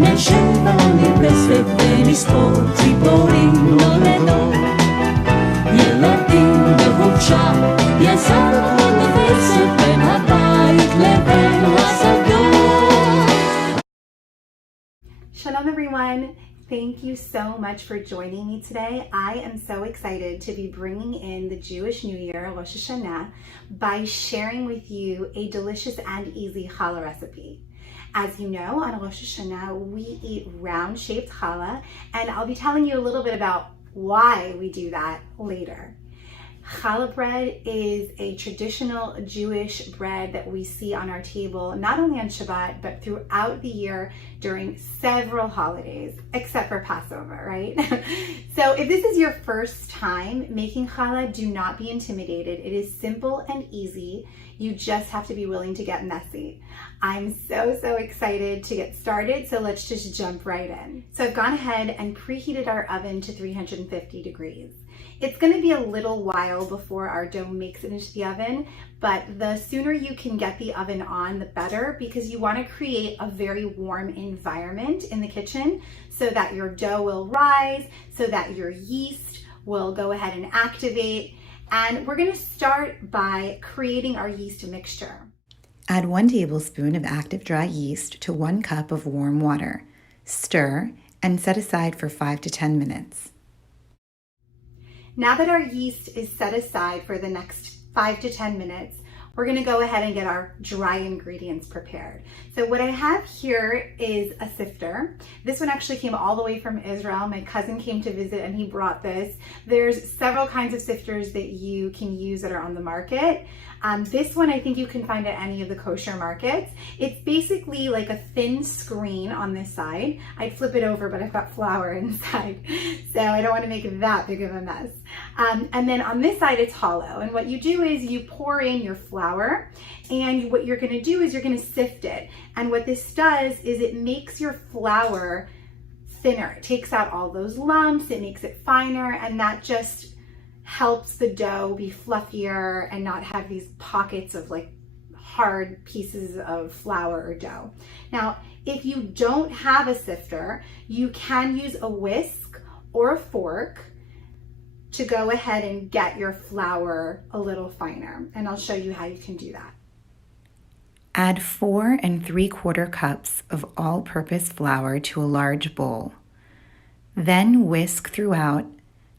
נשב על המרפסת ונספור ציפורים נולדות. ילדים בחופשה, יצאנו למרפסת בין הבית לבין השדות. Shalom everyone! Thank you so much for joining me today. I am so excited to be bringing in the Jewish New Year, Rosh Hashanah, by sharing with you a delicious and easy challah recipe. As you know, on Rosh Hashanah, we eat round-shaped challah, and I'll be telling you a little bit about why we do that later. Challah bread is a traditional Jewish bread that we see on our table, not only on Shabbat, but throughout the year during several holidays, except for Passover, right? So if this is your first time making challah, do not be intimidated. It is simple and easy. You just have to be willing to get messy. I'm so excited to get started, so let's just jump right in. So I've gone ahead and preheated our oven to 350 degrees. It's going to be a little while before our dough makes it into the oven, but the sooner you can get the oven on, the better, because you want to create a very warm environment in the kitchen so that your dough will rise, so that your yeast will go ahead and activate. And we're going to start by creating our yeast mixture. Add 1 tablespoon of active dry yeast to 1 cup of warm water. Stir and set aside for 5 to 10 minutes. Now that our yeast is set aside for the next 5 to 10 minutes, we're going to go ahead and get our dry ingredients prepared. So what I have here is a sifter. This one actually came all the way from Israel. My cousin came to visit and he brought this. There's several kinds of sifters that you can use that are on the market. This one I think you can find at any of the kosher markets. It's basically like a thin screen on this side. I'd flip it over, but I've got flour inside, so I don't want to make it that big of a mess. And then on this side it's hollow, and what you do is you pour in your flour, and what you're going to do is you're going to sift it. And what this does is it makes your flour thinner. It takes out all those lumps, it makes it finer, and that just helps the dough be fluffier and not have these pockets of like hard pieces of flour or dough. Now, if you don't have a sifter, you can use a whisk or a fork to go ahead and get your flour a little finer. And I'll show you how you can do that. Add 4 3/4 cups of all-purpose flour to a large bowl. Then whisk throughout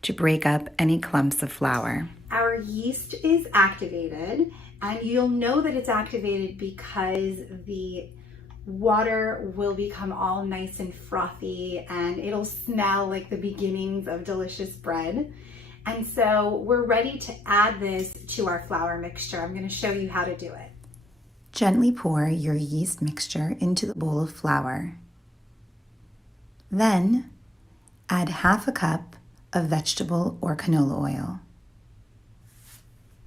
to break up any clumps of flour. Our yeast is activated, and you'll know that it's activated because the water will become all nice and frothy and it'll smell like the beginnings of delicious bread. And so we're ready to add this to our flour mixture. I'm going to show you how to do it. Gently pour your yeast mixture into the bowl of flour. Then add 1/2 cup of vegetable or canola oil.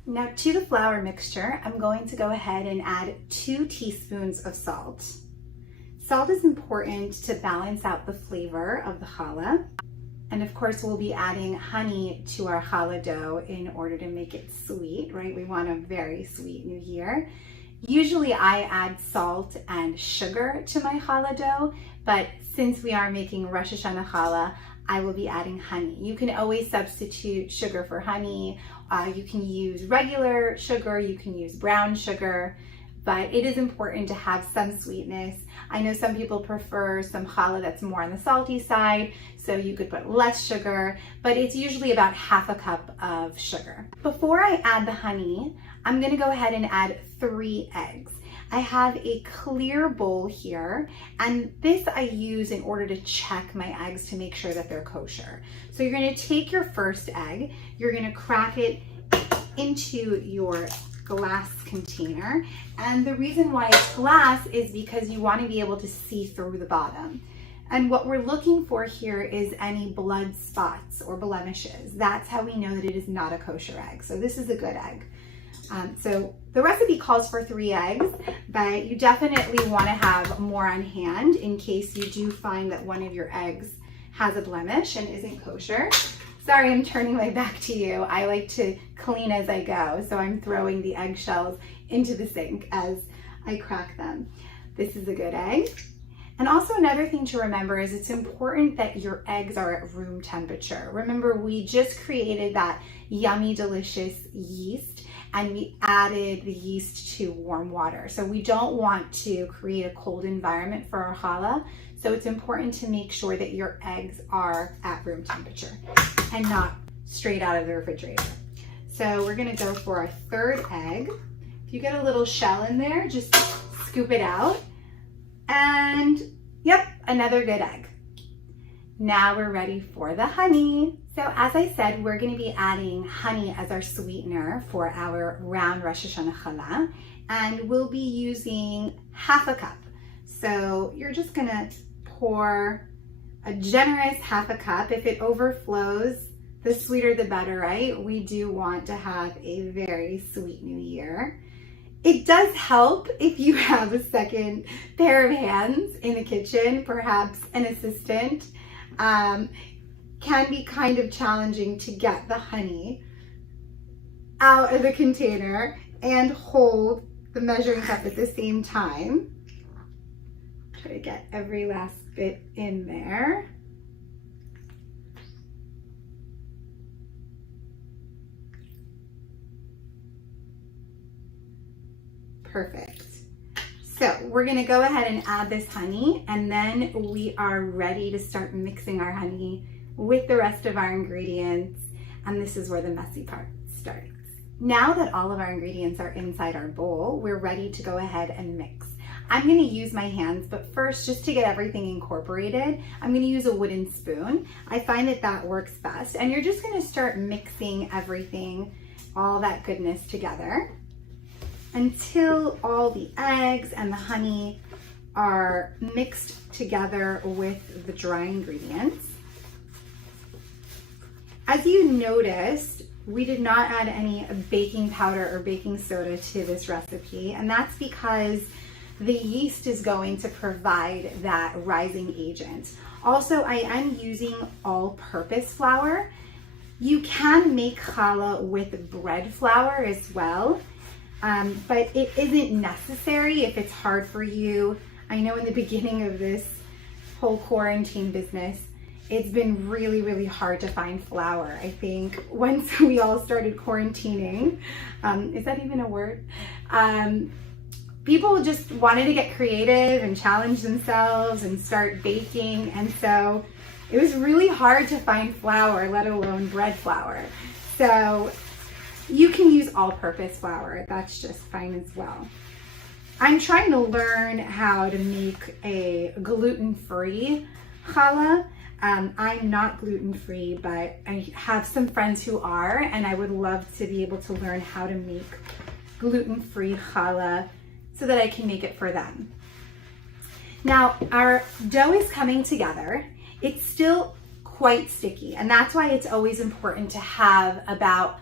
Now to the flour mixture, I'm going to go ahead and add 2 teaspoons of salt. Salt is important to balance out the flavor of the challah. And of course, we'll be adding honey to our challah dough in order to make it sweet, right? We want a very sweet New Year. Usually I add salt and sugar to my challah dough, but since we are making Rosh Hashanah challah, I will be adding honey. You can always substitute sugar for honey. You can use regular sugar, you can use brown sugar, but it is important to have some sweetness. I know some people prefer some challah that's more on the salty side, so you could put less sugar, but it's usually about 1/2 cup of sugar. Before I add the honey, I'm gonna go ahead and add 3 eggs. I have a clear bowl here, and this I use in order to check my eggs to make sure that they're kosher. So you're gonna take your first egg, you're gonna crack it into your glass container. And the reason why it's glass is because you want to be able to see through the bottom. And what we're looking for here is any blood spots or blemishes. That's how we know that it is not a kosher egg. So this is a good egg. So the recipe calls for 3 eggs, but you definitely want to have more on hand in case you do find that one of your eggs has a blemish and isn't kosher. Sorry, I'm turning my back to you. I like to clean as I go, so I'm throwing the eggshells into the sink as I crack them. This is a good egg. And also another thing to remember is it's important that your eggs are at room temperature. Remember, we just created that yummy, delicious yeast, and we added the yeast to warm water. So we don't want to create a cold environment for our challah. So it's important to make sure that your eggs are at room temperature and not straight out of the refrigerator. So we're gonna go for our third egg. If you get a little shell in there, just scoop it out. And yep, another good egg. Now we're ready for the honey. So as I said, we're gonna be adding honey as our sweetener for our round Rosh Hashanah challah, and we'll be using half a cup. So you're just gonna pour a generous half a cup. If it overflows, the sweeter the better, right? We do want to have a very sweet new year. It does help if you have a second pair of hands in the kitchen, perhaps an assistant. Can be kind of challenging to get the honey out of the container and hold the measuring cup at the same time. Try to get every last bit in there. Perfect. So we're gonna go ahead and add this honey, and then we are ready to start mixing our honey with the rest of our ingredients. And this is where the messy part starts. Now that all of our ingredients are inside our bowl, we're ready to go ahead and mix. I'm gonna use my hands, but first, just to get everything incorporated, I'm gonna use a wooden spoon. I find that that works best. And you're just gonna start mixing everything, all that goodness together, until all the eggs and the honey are mixed together with the dry ingredients. As you noticed, we did not add any baking powder or baking soda to this recipe, and that's because the yeast is going to provide that rising agent. Also, I am using all-purpose flour. You can make challah with bread flour as well, but it isn't necessary if it's hard for you. I know in the beginning of this whole quarantine business, it's been really, really hard to find flour. I think once we all started quarantining, is that even a word? People just wanted to get creative and challenge themselves and start baking. And so it was really hard to find flour, let alone bread flour. So you can use all-purpose flour. That's just fine as well. I'm trying to learn how to make a gluten-free challah. I'm not gluten-free, but I have some friends who are, and I would love to be able to learn how to make gluten-free challah so that I can make it for them. Now, our dough is coming together. It's still quite sticky, and that's why it's always important to have about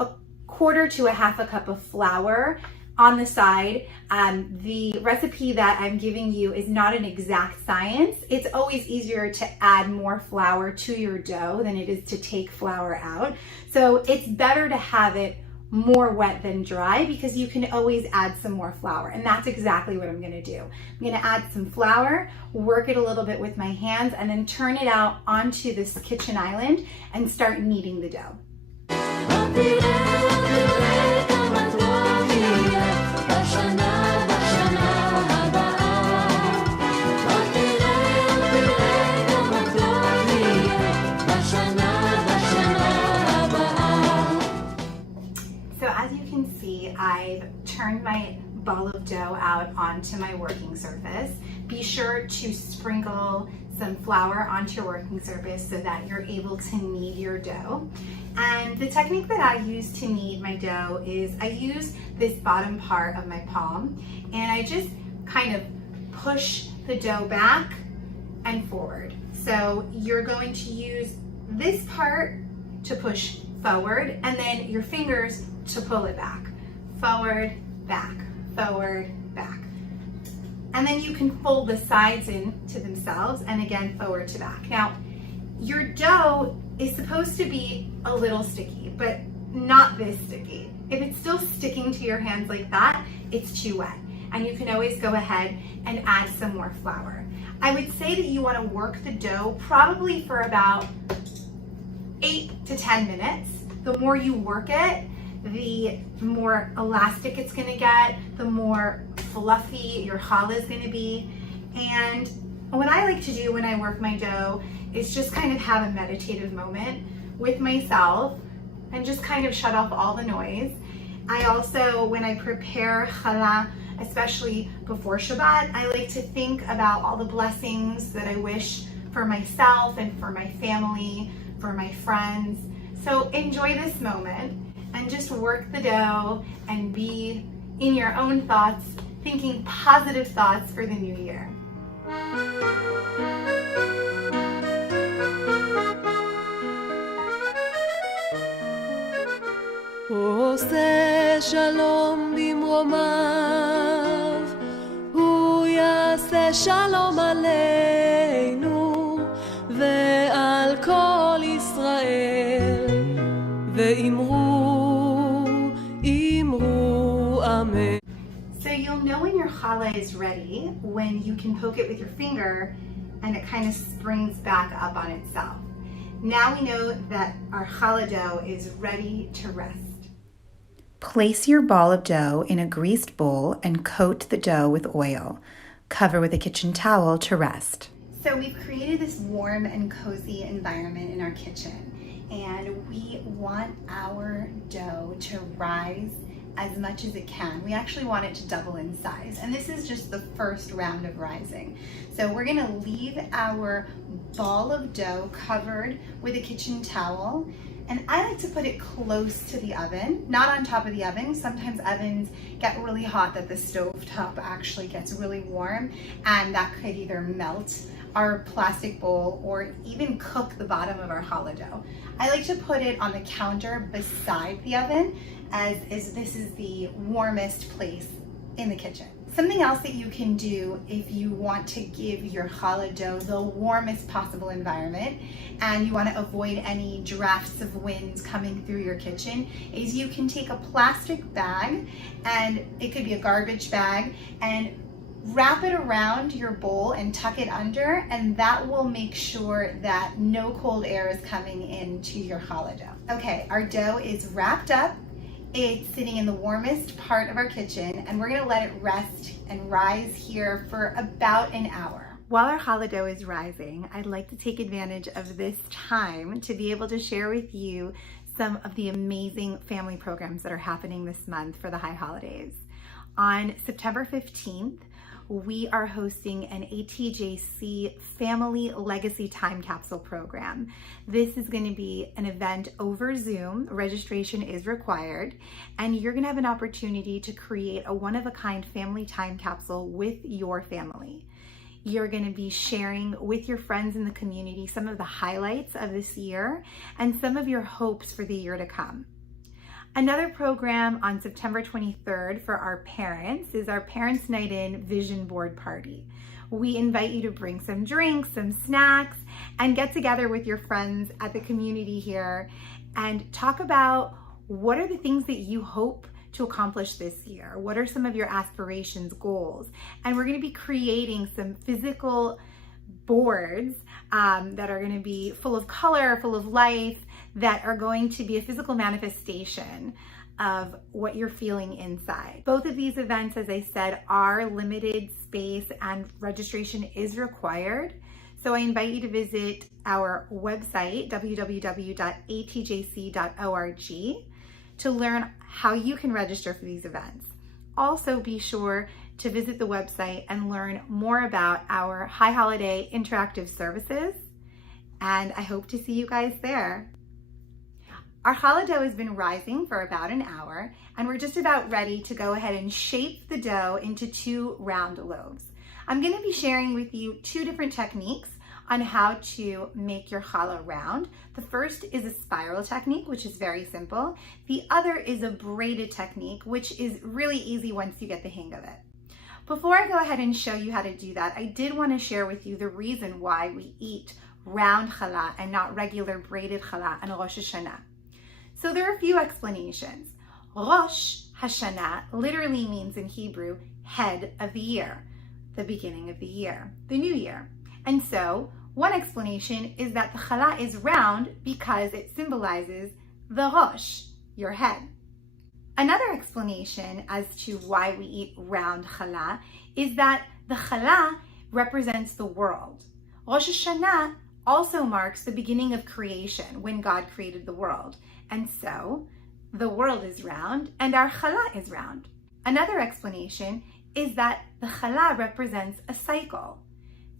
a quarter to a half a cup of flour on the side. The recipe that I'm giving you is not an exact science. It's always easier to add more flour to your dough than it is to take flour out. So it's better to have it more wet than dry, because you can always add some more flour, and that's exactly what I'm gonna do. I'm gonna add some flour, work it a little bit with my hands, and then turn it out onto this kitchen island and start kneading the dough. I've turned my ball of dough out onto my working surface. Be sure to sprinkle some flour onto your working surface so that you're able to knead your dough. And the technique that I use to knead my dough is I use this bottom part of my palm, and I just kind of push the dough back and forward. So you're going to use this part to push forward, and then your fingers to pull it back. Forward, back, forward, back. And then you can fold the sides in to themselves, and again, forward to back. Now, your dough is supposed to be a little sticky, but not this sticky. If it's still sticking to your hands like that, it's too wet. And you can always go ahead and add some more flour. I would say that you want to work the dough probably for about 8 to 10 minutes. The more you work it, the more elastic it's going to get, the more fluffy your challah is going to be. And what I like to do when I work my dough is just kind of have a meditative moment with myself and just kind of shut off all the noise. I also, when I prepare challah, especially before Shabbat, I like to think about all the blessings that I wish for myself and for my family, for my friends. So enjoy this moment and just work the dough and be in your own thoughts, thinking positive thoughts for the new year. עושה שלום במרומיו, הוא יעשה שלום עלינו ועל כל ישראל, ואמרו, אמרו אמן. So you'll know when your challah is ready when you can poke it with your finger and it kind of springs back up on itself. Now we know that our challah dough is ready to rest. Place your ball of dough in a greased bowl and coat the dough with oil. Cover with a kitchen towel to rest. So we've created this warm and cozy environment in our kitchen, and we want our dough to rise as much as it can. We actually want it to double in size, and this is just the first round of rising. So we're gonna leave our ball of dough covered with a kitchen towel, and I like to put it close to the oven, not on top of the oven. Sometimes ovens get really hot that the stove top actually gets really warm, and that could either melt our plastic bowl or even cook the bottom of our challah dough. I like to put it on the counter beside the oven, as this is the warmest place in the kitchen. Something else that you can do if you want to give your challah dough the warmest possible environment and you want to avoid any drafts of wind coming through your kitchen is you can take a plastic bag, and it could be a garbage bag, and wrap it around your bowl and tuck it under, and that will make sure that no cold air is coming into your challah dough. Okay, our dough is wrapped up. It's sitting in the warmest part of our kitchen, and we're gonna let it rest and rise here for about an hour. While our challah dough is rising, I'd like to take advantage of this time to be able to share with you some of the amazing family programs that are happening this month for the high holidays. On September 15th, we are hosting an ATJC Family Legacy Time Capsule program. This is going to be an event over Zoom. Registration is required, and you're going to have an opportunity to create a one-of-a-kind family time capsule with your family. You're going to be sharing with your friends in the community some of the highlights of this year and some of your hopes for the year to come. Another program on September 23rd for our parents is our Parents' Night In Vision Board Party. We invite you to bring some drinks, some snacks, and get together with your friends at the community here and talk about what are the things that you hope to accomplish this year. What are some of your aspirations, goals? And we're going to be creating some physical boards that are going to be full of color, full of life, that are going to be a physical manifestation of what you're feeling inside. Both of these events, as I said, are limited space and registration is required. So I invite you to visit our website, www.atjc.org, to learn how you can register for these events. Also, be sure to visit the website and learn more about our high holiday interactive services. And I hope to see you guys there. Our challah dough has been rising for about an hour, and we're just about ready to go ahead and shape the dough into 2 round loaves. I'm going to be sharing with you 2 different techniques on how to make your challah round. The first is a spiral technique, which is very simple. The other is a braided technique, which is really easy once you get the hang of it. Before I go ahead and show you how to do that, I did want to share with you the reason why we eat round challah and not regular braided challah on Rosh Hashanah. So there are a few explanations. Rosh Hashanah literally means in Hebrew, head of the year. the beginning of the year, the new year. And so one explanation is that the challah is round because it symbolizes the Rosh, your head. Another explanation as to why we eat round challah is that the challah represents the world. Rosh Hashanah also marks the beginning of creation, when God created the world. And so the world is round and our challah is round. Another explanation is that the challah represents a cycle.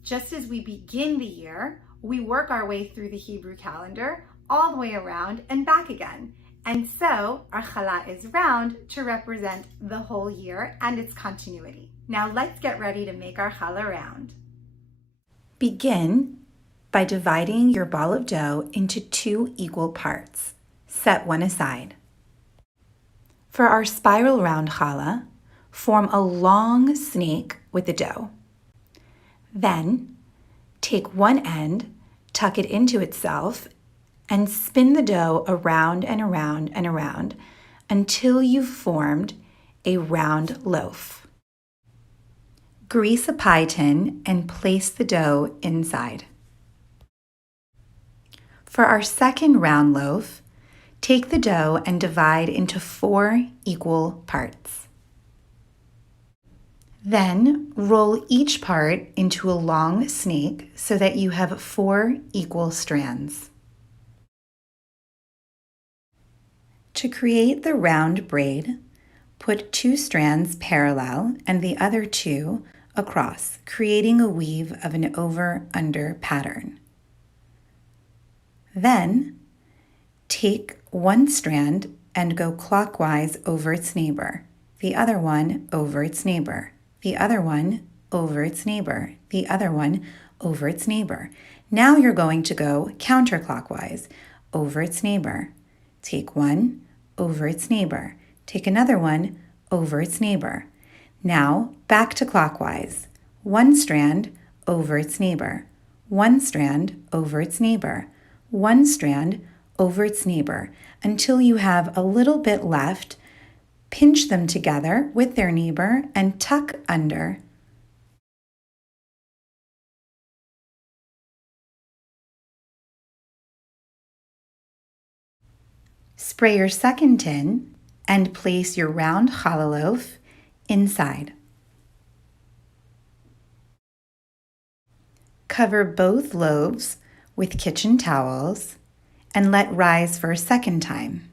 Just as we begin the year, we work our way through the Hebrew calendar all the way around and back again. And so our challah is round to represent the whole year and its continuity. Now let's get ready to make our challah round. Begin by dividing your ball of dough into 2 equal parts. Set one aside. For our spiral round challah, form a long snake with the dough. Then, take one end, tuck it into itself, and spin the dough around and around and around until you've formed a round loaf. Grease a pie tin and place the dough inside. For our second round loaf, take the dough and divide into 4 equal parts. Then roll each part into a long snake so that you have 4 equal strands. To create the round braid, put 2 strands parallel and the other 2 across, creating a weave of an over-under pattern. Then, take one strand and go clockwise over its neighbor, the other one over its neighbor, the other one over its neighbor, the other one over its neighbor. Now you're going to go counterclockwise over its neighbor. Take one over its neighbor. Take another one over its neighbor. Now back to clockwise. One strand over its neighbor. One strand over its neighbor. One strand over its neighbor until you have a little bit left. Pinch them together with their neighbor and tuck under. Spray your second tin and place your round challah loaf inside. Cover both loaves with kitchen towels and let rise for a second time.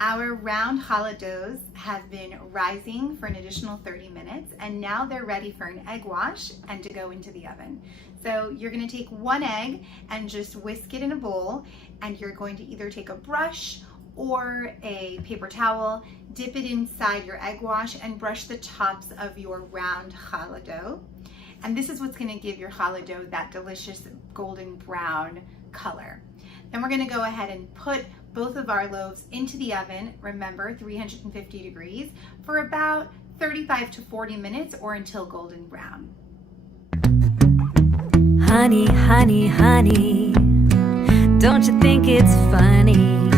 Our round challah doughs have been rising for an additional 30 minutes, and now they're ready for an egg wash and to go into the oven. So you're going to take one egg and just whisk it in a bowl, and you're going to either take a brush or a paper towel, dip it inside your egg wash, and brush the tops of your round challah dough. And this is what's going to give your challah dough that delicious golden brown color. Then we're going to go ahead and put both of our loaves into the oven, remember 350 degrees, for about 35 to 40 minutes or until golden brown. Honey, honey, honey, don't you think it's funny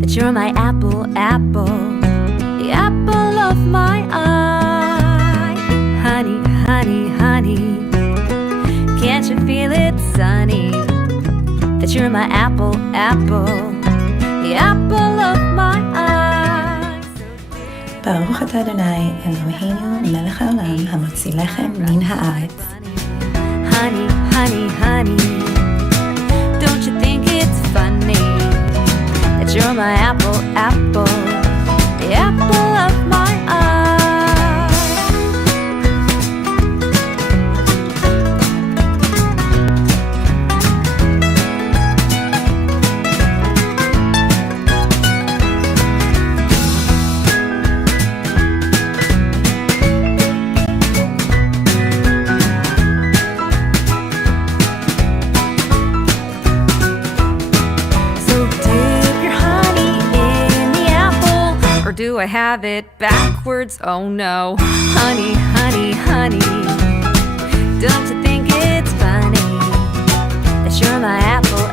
that you're my apple, the apple of my eye? Honey, honey, honey, can't you feel it, sunny, that you're my apple, the apple of my eye. ברוך אתה אדוני אלוהינו מלך העולם המוציא לחם מן הארץ. Honey, honey, honey, don't you think it's funny that you're my apple, the apple of my eye? Do I have it backwards? Oh no. Honey, honey, honey, don't you think it's funny that you're my apple,